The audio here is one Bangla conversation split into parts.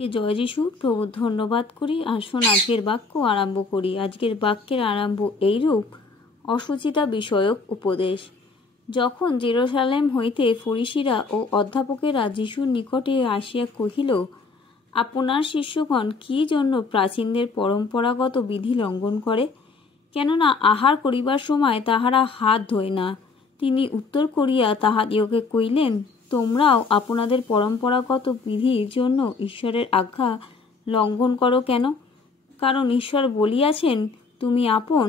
জয় যিশু। প্রভু ধন্যবাদ করি। আসুন আজকের বাক্য আরম্ভ করি। আজকের বাক্যের আরম্ভ এইরূপ: অশুচিতা বিষয়ক উপদেশ। যখন জেরুজালেম হইতে ফরিসীরা ও অধ্যাপকেরা যিশুর নিকটে আসিয়া কহিল, আপনার শিষ্যগণ কি জন্য প্রাচীনদের পরম্পরাগত বিধি লঙ্ঘন করে? কেননা আহার করিবার সময় তাহারা হাত ধোয় না। তিনি উত্তর করিয়া তাহাদিগকে কহিলেন, তোমরাও আপনাদের পরম্পরাগত বিধির জন্য ঈশ্বরের আজ্ঞা লঙ্ঘন করো কেন? কারণ ঈশ্বর বলিয়াছেন, তুমি আপন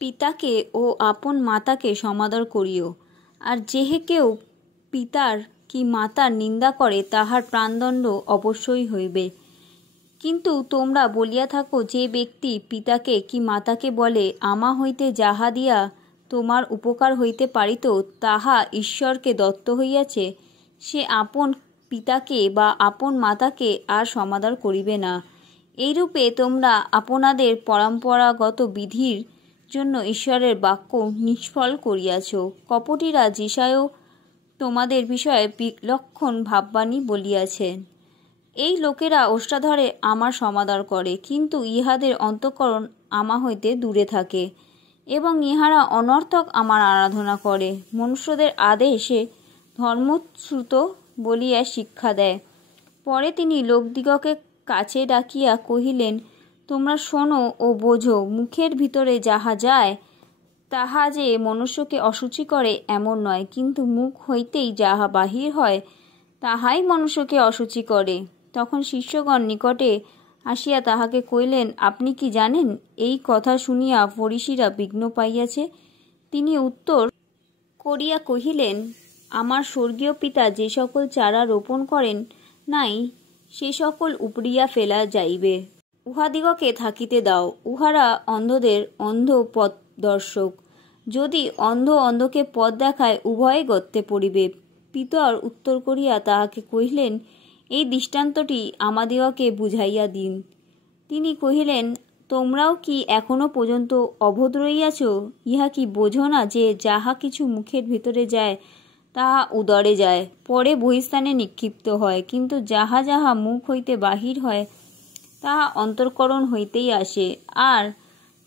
পিতাকে ও আপন মাতাকে সমাদর করিও। আর যেহে কেউ পিতার কি মাতার নিন্দা করে, তাহার প্রাণদণ্ড অবশ্যই হইবে। কিন্তু তোমরা বলিয়া থাকো, যে ব্যক্তি পিতাকে কি মাতাকে বলে, আমা হইতে যাহা দিয়া তোমার উপকার হইতে পারিত, তাহা ঈশ্বরকে দত্ত হইয়াছে, সে আপন পিতাকে বা আপন মাতাকে আর সমাদর করিবে না। এইরূপে তোমরা আপনাদের পরম্পরাগত বিধির জন্য ঈশ্বরের বাক্য নিষ্ফল করিয়াছ। কপটীরা যিশাও তোমাদের বিষয়ে বিলক্ষণ ভাববাণী বলিয়াছেন। এই লোকেরা ওষ্ঠাধরে আমার সমাদর করে, কিন্তু ইহাদের অন্তঃকরণ আমা হইতে দূরে থাকে, এবং ইহারা অনর্থক আমার আরাধনা করে। মনুষ্যদের আদেশে ধর্মশ্রুত বলিয়া শিক্ষা দেয়। পরে তিনি লোকদিগকে কাছে ডাকিয়া কহিলেন, তোমরা শোনো ও বোঝো, মুখের ভিতরে যাহা যায় তাহা যে মনুষ্যকে অশুচি করে এমন নয়, কিন্তু মুখ হইতেই যাহা বাহির হয় তাহাই মনুষ্যকে অশুচি করে। তখন শিষ্যগণ নিকটে আসিয়া তাহাকে কহিলেন, আপনি কি জানেন? এই কথা শুনিয়া ফরিসীরা বিঘ্ন পাইয়াছে। তিনি উত্তর করিয়া কহিলেন, আমার স্বর্গীয় পিতা যে সকল চারা রোপণ করেন নাই, সে সকল উপড়িয়া ফেলা যাইবে। উহাদিগকে থাকিতে দাও। উহারা অন্ধদের অন্ধ পথদর্শক। যদি অন্ধ অন্ধকে পথ দেখায়, উভয়ে গর্তে পড়িবে। পিতর উত্তর করিয়া তাহাকে কহিলেন, এই দৃষ্টান্তটি আমাদিগকে বুঝাইয়া দিন। তিনি কহিলেন, তোমরাও কি এখনো পর্যন্ত অবোধ রহিয়াছ? ইহা কি বোঝো না যে যাহা কিছু মুখের ভিতরে যায় তাহা উদরে যায়, পরে বহিস্থানে নিক্ষিপ্ত হয়, কিন্তু যাহা যাহা মুখ হইতে বাহির হয় তাহা অন্তঃকরণ হইতেই আসে, আর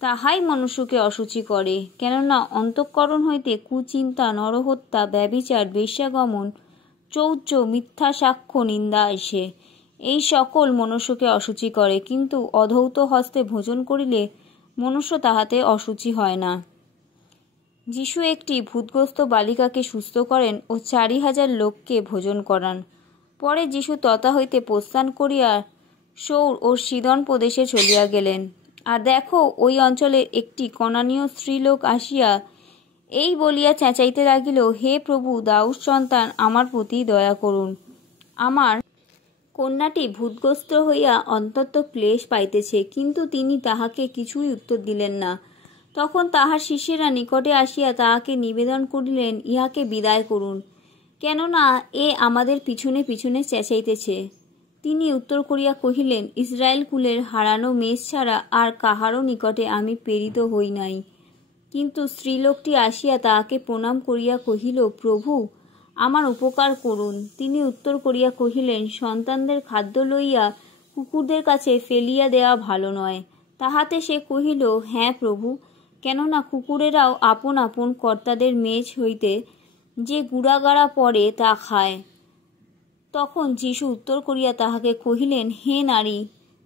তাহাই মনুষ্যকে অশুচি করে। কেননা অন্তঃকরণ হইতে কুচিন্তা, নরহত্যা, ব্যভিচার, বেশ্যাগমন, চৌর্য, মিথ্যা সাক্ষ্য, নিন্দা আসে। এই সকল মনুষ্যকে অশুচি করে, কিন্তু অধৌত হস্তে ভোজন করিলে মনুষ্য তাহাতে অশুচি হয় না। যিশু একটি ভূতগ্রস্ত বালিকাকে সুস্থ করেন ও 4000 লোককে ভোজন করান। পরে যিশু তথা হইতে প্রস্থান করিয়া সৌর ও সিদন প্রদেশে চলিয়া গেলেন। আর দেখো, ওই অঞ্চলের একটি কনানীয় স্ত্রীলোক আসিয়া এই বলিয়া চেঁচাইতে লাগিল, হে প্রভু, দাউদ সন্তান, আমার প্রতি দয়া করুন। আমার কন্যাটি ভূতগ্রস্ত হইয়া অত্যন্ত ক্লেশ পাইতেছে। কিন্তু তিনি তাহাকে কিছুই উত্তর দিলেন না। তখন তাহার শিষ্যেরা নিকটে আসিয়া তাহাকে নিবেদন করিলেন, ইহাকে বিদায় করুন, কেননা এ আমাদের পিছনে পিছনে চেঁচাইতেছে। তিনি উত্তর করিয়া কহিলেন, ইসরায়েল কুলের হারানো মেষ ছাড়া আর কাহারও নিকটে আমি প্রেরিত হই নাই। কিন্তু স্ত্রীলোকটি আসিয়া তাহাকে প্রণাম করিয়া কহিল, প্রভু, আমার উপকার করুন। তিনি উত্তর করিয়া কহিলেন, সন্তানদের খাদ্য লইয়া কুকুরদের কাছে ফেলিয়া দেওয়া ভালো নয়। তাহাতে সে কহিল, হ্যাঁ প্রভু, কেননা কুকুরেরাও আপন আপন কর্তাদের মেজ হইতে যে গুড়াগাড়া পড়ে তা খায়। তখন যিশু উত্তর করিয়া তাহাকে কহিলেন, হে নারী,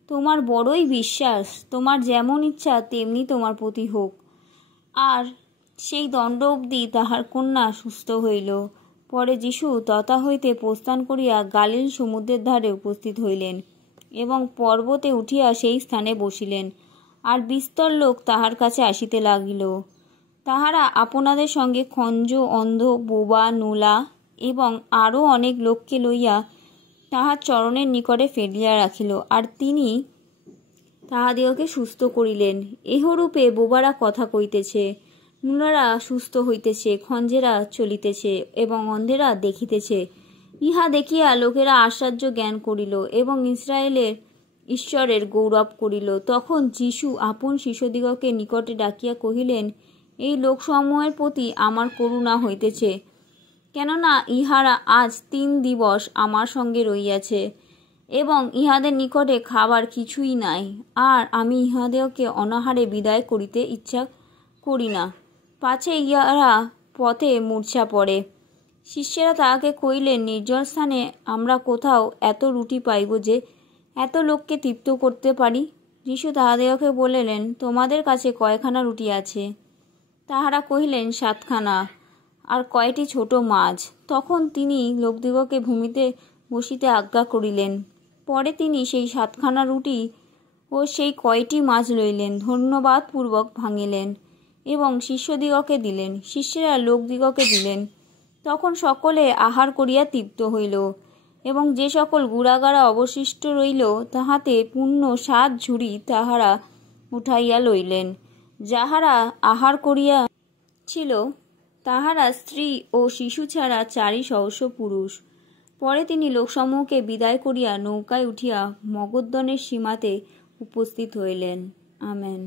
তোমার বড়ই বিশ্বাস, তোমার যেমন ইচ্ছা তেমনি তোমার প্রতি হোক। আর সেই দণ্ড অবধি তাহার কন্যা সুস্থ হইল। পরে যিশু তথা হইতে প্রস্থান করিয়া গালিল সমুদ্রের ধারে উপস্থিত হইলেন এবং পর্বতে উঠিয়া সেই স্থানে বসিলেন। আর বিস্তর লোক তাহার কাছে আসিতে লাগিল। তাহারা আপনাদের সঙ্গে খঞ্জ, অন্ধ, বোবা, নোলা এবং আরও অনেক লোককে লইয়া তাহার চরণের নিকটে ফেলিয়া রাখিল, আর তিনি তাহাদিগকে সুস্থ করিলেন। এহরূপে বোবারা কথা কইতেছে, নোলারা সুস্থ হইতেছে, খঞ্জেরা চলিতেছে এবং অন্ধেরা দেখিতেছে। ইহা দেখিয়া লোকেরা আশ্চর্য জ্ঞান করিল এবং ইসরায়েলের ঈশ্বরের গৌরব করিল। তখন যিশু আপন শিষ্যদিগকে নিকটে ডাকিয়া কহিলেন, এই লোকসমূহের প্রতি আমার করুণা হইতেছে, কেননা ইহারা আজ 3 দিবস আমার সঙ্গে রহিয়াছে এবং ইহাদের নিকটে খাবার কিছুই নাই, আর আমি ইহাদেরকে অনাহারে বিদায় করিতে ইচ্ছা করি না, পাছে ইহারা পথে মূর্ছা পড়ে। শিষ্যেরা তাহাকে কহিলেন, নির্জন স্থানে আমরা কোথাও এত রুটি পাইব যে এত লোককে তৃপ্ত করতে পারি? যিশু তাহাদেরকে বলিলেন, তোমাদের কাছে কয়খানা রুটি আছে? তাহারা কহিলেন, 7খানা, আর কয়টি ছোট মাছ। তখন তিনি লোকদিগকে ভূমিতে বসিতে আজ্ঞা করিলেন। পরে তিনি সেই 7খানা রুটি ও সেই কয়টি মাছ লইলেন, ধন্যবাদপূর্বক ভাঙিলেন এবং শিষ্যদিগকে দিলেন, শিষ্যেরা লোকদিগকে দিলেন। তখন সকলে আহার করিয়া তৃপ্ত হইল, এবং যে সকল গুড়াগাড়া অবশিষ্ট রইল তাহাতে পূর্ণ 7 ঝুড়ি তাহারা উঠাইয়া লইলেন। যাহারা আহার করিয়াছিল তাহারা স্ত্রী ও শিশু ছাড়া 400 পুরুষ। পরে তিনি লোকসমূহকে বিদায় করিয়া নৌকায় উঠিয়া মগদ্দনের সীমাতে উপস্থিত হইলেন। আমেন।